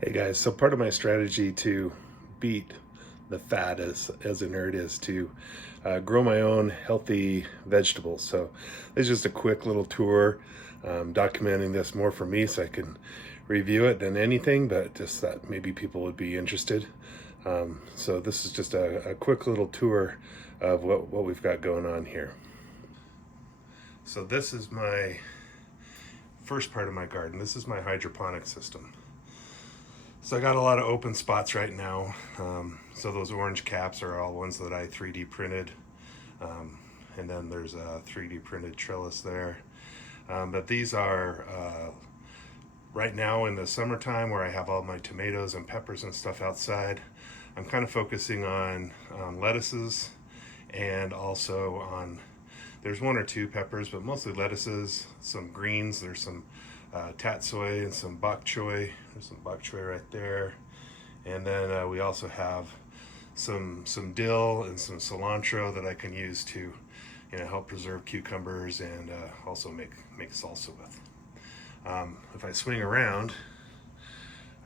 Hey guys, so part of my strategy to beat the fad as a nerd is to grow my own healthy vegetables. So it's just a quick little tour documenting this more for me so I can review it than anything, but just that maybe people would be interested. So this is just a quick little tour of what we've got going on here. So this is my first part of my garden. This is my hydroponic system. So I got a lot of open spots right now. So those orange caps are all ones that I 3D printed. And then there's a 3D printed trellis there. But these are right now in the summertime where I have all my tomatoes and peppers and stuff outside. I'm kind of focusing on lettuces and also on, there's one or two peppers, but mostly lettuces, some greens. There's some tatsoi and some bok choy. There's some bok choy right there. And then we also have some dill and some cilantro that I can use to help preserve cucumbers and also make salsa with. If I swing around,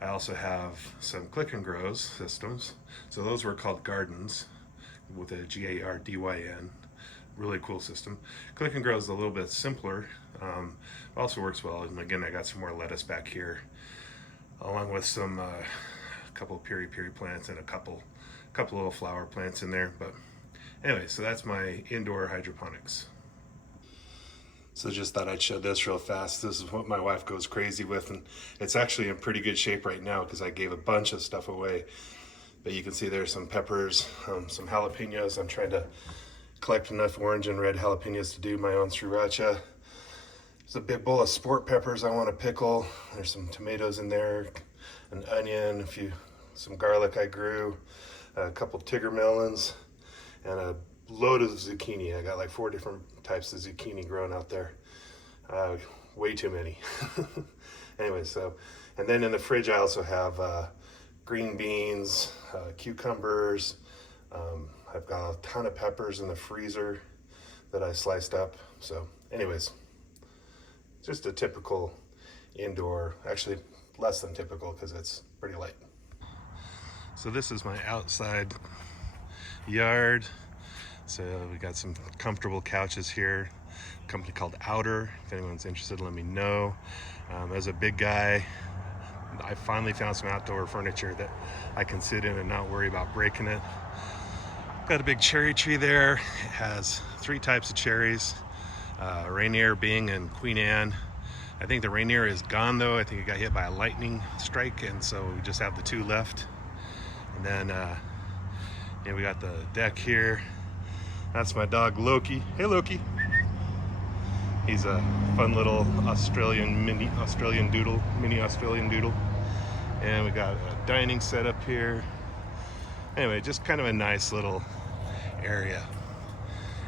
I also have some click and grows systems. So those were called gardens with a Gardyn. Really cool system. Click and grow is a little bit simpler. Also works well. And again, I got some more lettuce back here, along with some a couple of piri plants and a couple little flower plants in there. But anyway, so that's my indoor hydroponics. So just thought I'd show this real fast. This is what my wife goes crazy with, and it's actually in pretty good shape right now because I gave a bunch of stuff away. But you can see there's some peppers, some jalapenos. I'm trying to collect enough orange and red jalapenos to do my own sriracha. There's a big bowl of sport peppers I want to pickle. There's some tomatoes in there, an onion, some garlic I grew, a couple tigger melons, and a load of zucchini. I got like 4 different types of zucchini growing out there. Way too many. Anyway, and then in the fridge I also have green beans, cucumbers. I've got a ton of peppers in the freezer that I sliced up. So anyways, just a typical indoor, actually less than typical because it's pretty light. So this is my outside yard. So we got some comfortable couches here. A company called Outer. If anyone's interested, let me know. As a big guy, I finally found some outdoor furniture that I can sit in and not worry about breaking it. Got a big cherry tree there. It has 3 types of cherries, Rainier, Bing, and Queen Anne. I think the Rainier is gone though. I think it got hit by a lightning strike, and so we just have the 2 left. And then we got the deck here. That's my dog Loki. Hey Loki. He's a fun little mini Australian doodle. And we got a dining set up here. Anyway, just kind of a nice little area.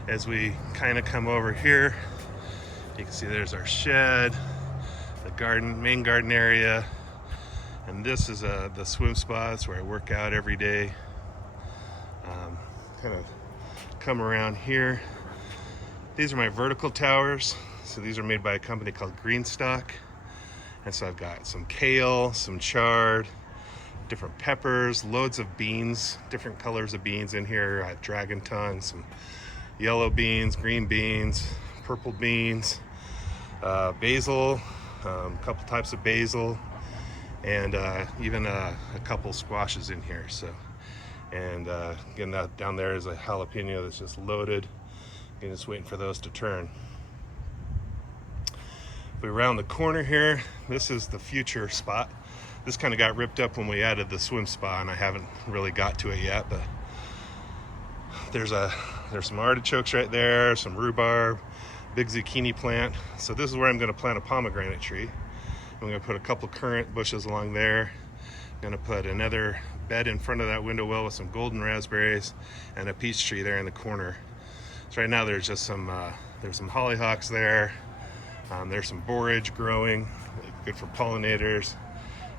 As we kind of come over here, you can see there's our shed, the main garden area, and this is the swim spots where I work out every day. Kind of come around here. These are my vertical towers. So these are made by a company called Greenstock. And so I've got some kale, some chard, different peppers, loads of beans, different colors of beans in here. I have dragon tongue, some yellow beans, green beans, purple beans, basil, a couple types of basil, and even a couple squashes in here. So, and again, that down there is a jalapeno that's just loaded. I'm just waiting for those to turn. But around the corner here, this is the future spot. This kind of got ripped up when we added the swim spa, and I haven't really got to it yet, but there's some artichokes right there, some rhubarb, big zucchini plant. So this is where I'm going to plant a pomegranate tree. I'm going to put a couple currant bushes along there. I'm going to put another bed in front of that window well with some golden raspberries and a peach tree there in the corner. So right now there's just some hollyhocks there. There's some borage growing, good for pollinators.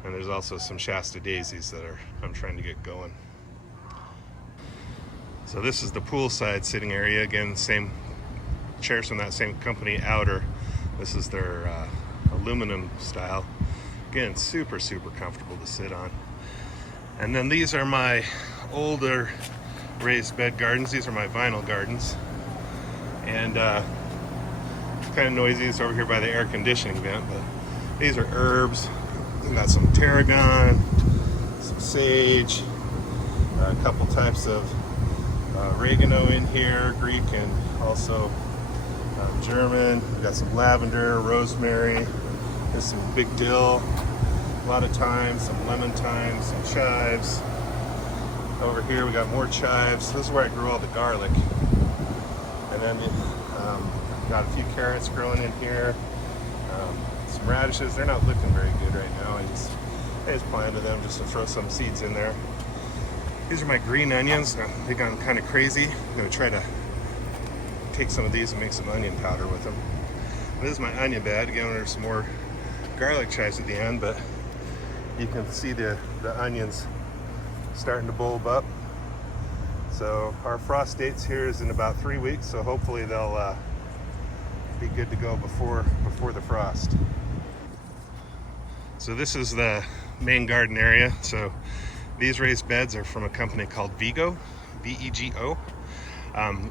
And there's also some Shasta daisies that I'm trying to get going. So this is the poolside sitting area. Again, same chairs from that same company, Outer. This is their aluminum style. again, super comfortable to sit on. And then these are my older raised bed gardens. These are my vinyl gardens. And it's kind of noisy. It's over here by the air conditioning vent, but these are herbs. We got some tarragon, some sage, a couple types of oregano in here, Greek and also German. We've got some lavender, rosemary, there's some big dill, a lot of thyme, some lemon thyme, some chives. Over here we got more chives. This is where I grew all the garlic. And then got a few carrots growing in here. Some radishes. They're not looking very good right now. I just planted them just to throw some seeds in there. These are my green onions. They've gone kind of crazy. I'm going to try to take some of these and make some onion powder with them. This is my onion bed. Again, there's some more garlic chives at the end, but you can see the onions starting to bulb up. So our frost dates here is in about 3 weeks, so hopefully they'll be good to go before the frost. So this is the main garden area. So these raised beds are from a company called Vego, V-E-G-O.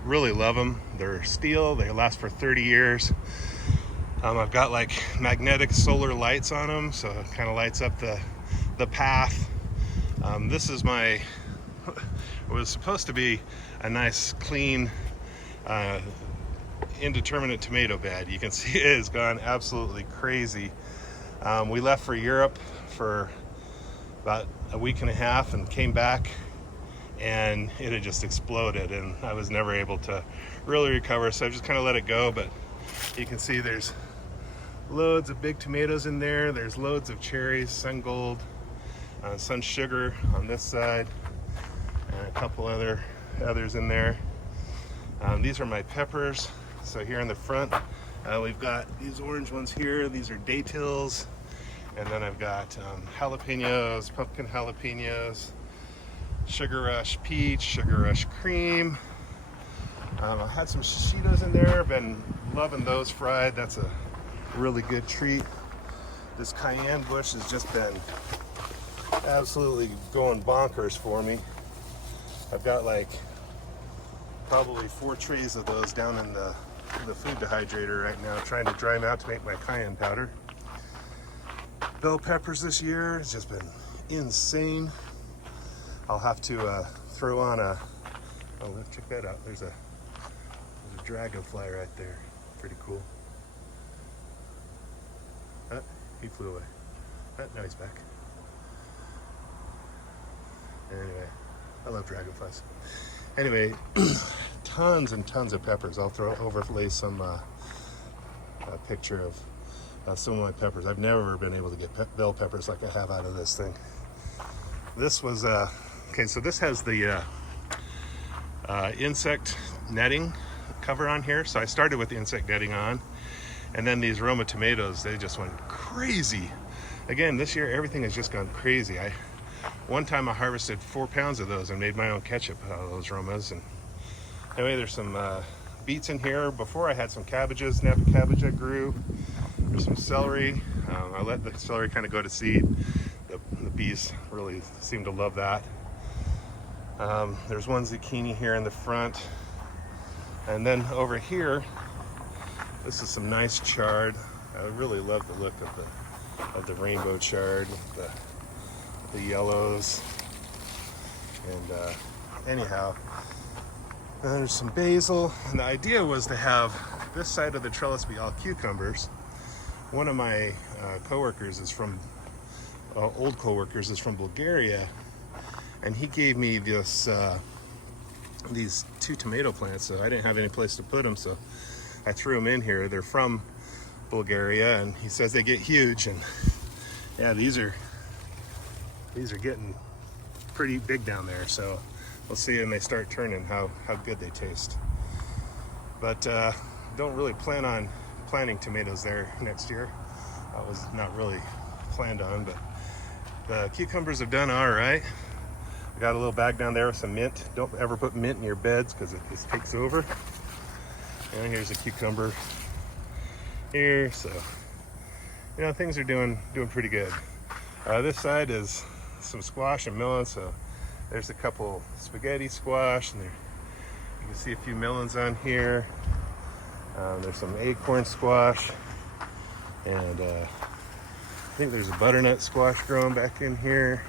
Really love them. They're steel. They last for 30 years. I've got like magnetic solar lights on them, so it kind of lights up the path. This is my, it was supposed to be a nice, clean, indeterminate tomato bed. You can see it has gone absolutely crazy. We left for Europe for about a week and a half and came back, and it had just exploded, and I was never able to really recover, so I just kind of let it go. But you can see there's loads of big tomatoes in there. There's loads of cherries, sun gold, sun sugar on this side, and a couple others in there. These are my peppers. So here in the front, we've got these orange ones here. These are daytils. And then I've got jalapenos, pumpkin jalapenos, sugar rush peach, sugar rush cream. I had some shishitos in there. I've been loving those fried. That's a really good treat. This cayenne bush has just been absolutely going bonkers for me. I've got like probably 4 trays of those down in the food dehydrator right now, trying to dry them out to make my cayenne powder. Bell peppers this year has just been insane. I'll have to throw on oh, check that out. There's a dragonfly right there. Pretty cool. He flew away. Now he's back. Anyway, I love dragonflies. Anyway, tons and tons of peppers. I'll overlay some a picture of some of my peppers. I've never been able to get bell peppers like I have out of this thing. This was okay. So this has the insect netting cover on here. So I started with the insect netting on, and then these Roma tomatoes, they just went crazy. Again, this year everything has just gone crazy. One time I harvested 4 pounds of those and made my own ketchup out of those Romas. And anyway, there's some beets in here. Before I had some cabbages, Napa cabbage I grew. There's some celery. I let the celery kind of go to seed. The bees really seem to love that. There's one zucchini here in the front. And then over here, this is some nice chard. I really love the look of the rainbow chard, the yellows. And anyhow, there's some basil. And the idea was to have this side of the trellis be all cucumbers. One of my coworkers is from, old coworkers is from Bulgaria, and he gave me this these 2 tomato plants. So I didn't have any place to put them, so I threw them in here. They're from Bulgaria, and he says they get huge. And yeah, these are getting pretty big down there. So we'll see when they start turning how good they taste. But don't really plan on planting tomatoes there next year. That was not really planned on, but the cucumbers have done all right. I got a little bag down there with some mint. Don't ever put mint in your beds because it just takes over. And here's a cucumber here. So, you know, things are doing pretty good. This side is some squash and melons. So there's a couple spaghetti squash, and there you can see a few melons on here. There's some acorn squash, and I think there's a butternut squash growing back in here.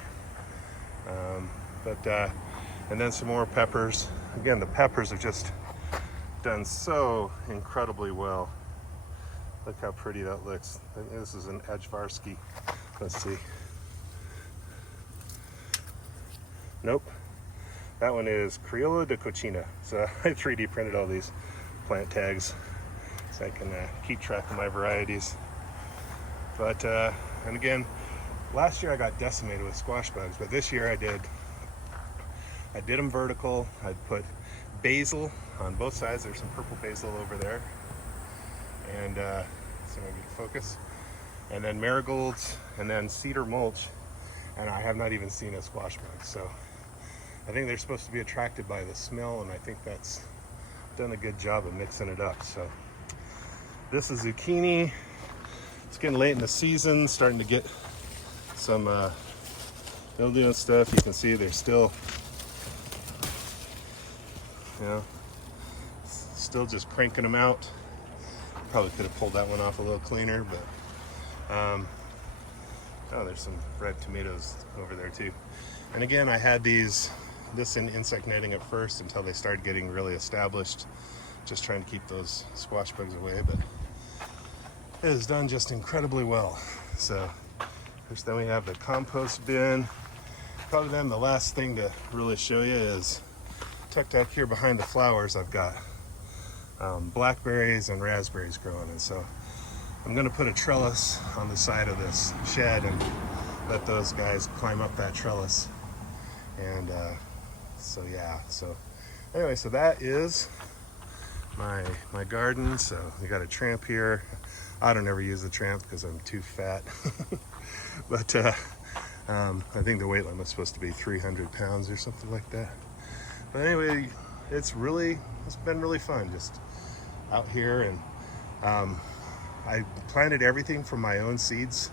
And then some more peppers. Again, the peppers have just done so incredibly well. Look how pretty that looks. This is an Edgevarsky. Let's see. Nope. That one is Criollo de Cochina. So I 3D printed all these plant tags so I can keep track of my varieties. But, and again, last year I got decimated with squash bugs, but this year I did them vertical. I put basil on both sides. There's some purple basil over there. And so maybe focus. And then marigolds, and then cedar mulch. And I have not even seen a squash bug. So I think they're supposed to be attracted by the smell, and I think that's done a good job of mixing it up. So this is zucchini. It's getting late in the season, starting to get some mildew and stuff. You can see they're still, still just cranking them out. Probably could have pulled that one off a little cleaner, but oh, there's some red tomatoes over there too. And again, I had this in insect netting at first until they started getting really established, just trying to keep those squash bugs away, but it has done just incredibly well. So first, then we have the compost bin. Probably then the last thing to really show you is tucked out here behind the flowers, I've got blackberries and raspberries growing. And so I'm gonna put a trellis on the side of this shed and let those guys climb up that trellis. And so yeah, so anyway, so that is my garden. So we got a tramp here. I don't ever use the tramp because I'm too fat. But I think the weight limit is supposed to be 300 pounds or something like that. But anyway, it's been really fun just out here. And I planted everything from my own seeds.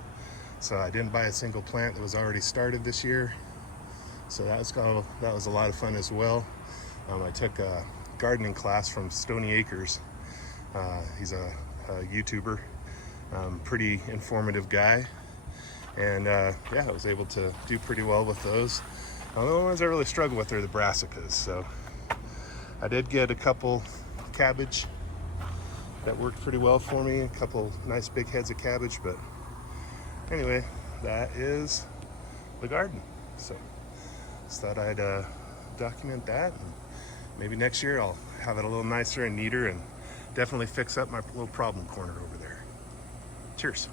So I didn't buy a single plant that was already started this year. So that was a lot of fun as well. I took a gardening class from Stony Acres. He's a YouTuber, pretty informative guy. And yeah, I was able to do pretty well with those. The only ones I really struggle with are the brassicas. So I did get a couple cabbage that worked pretty well for me, a couple nice big heads of cabbage. But anyway, that is the garden. So just thought I'd document that, and maybe next year I'll have it a little nicer and neater, and definitely fix up my little problem corner over there. Cheers.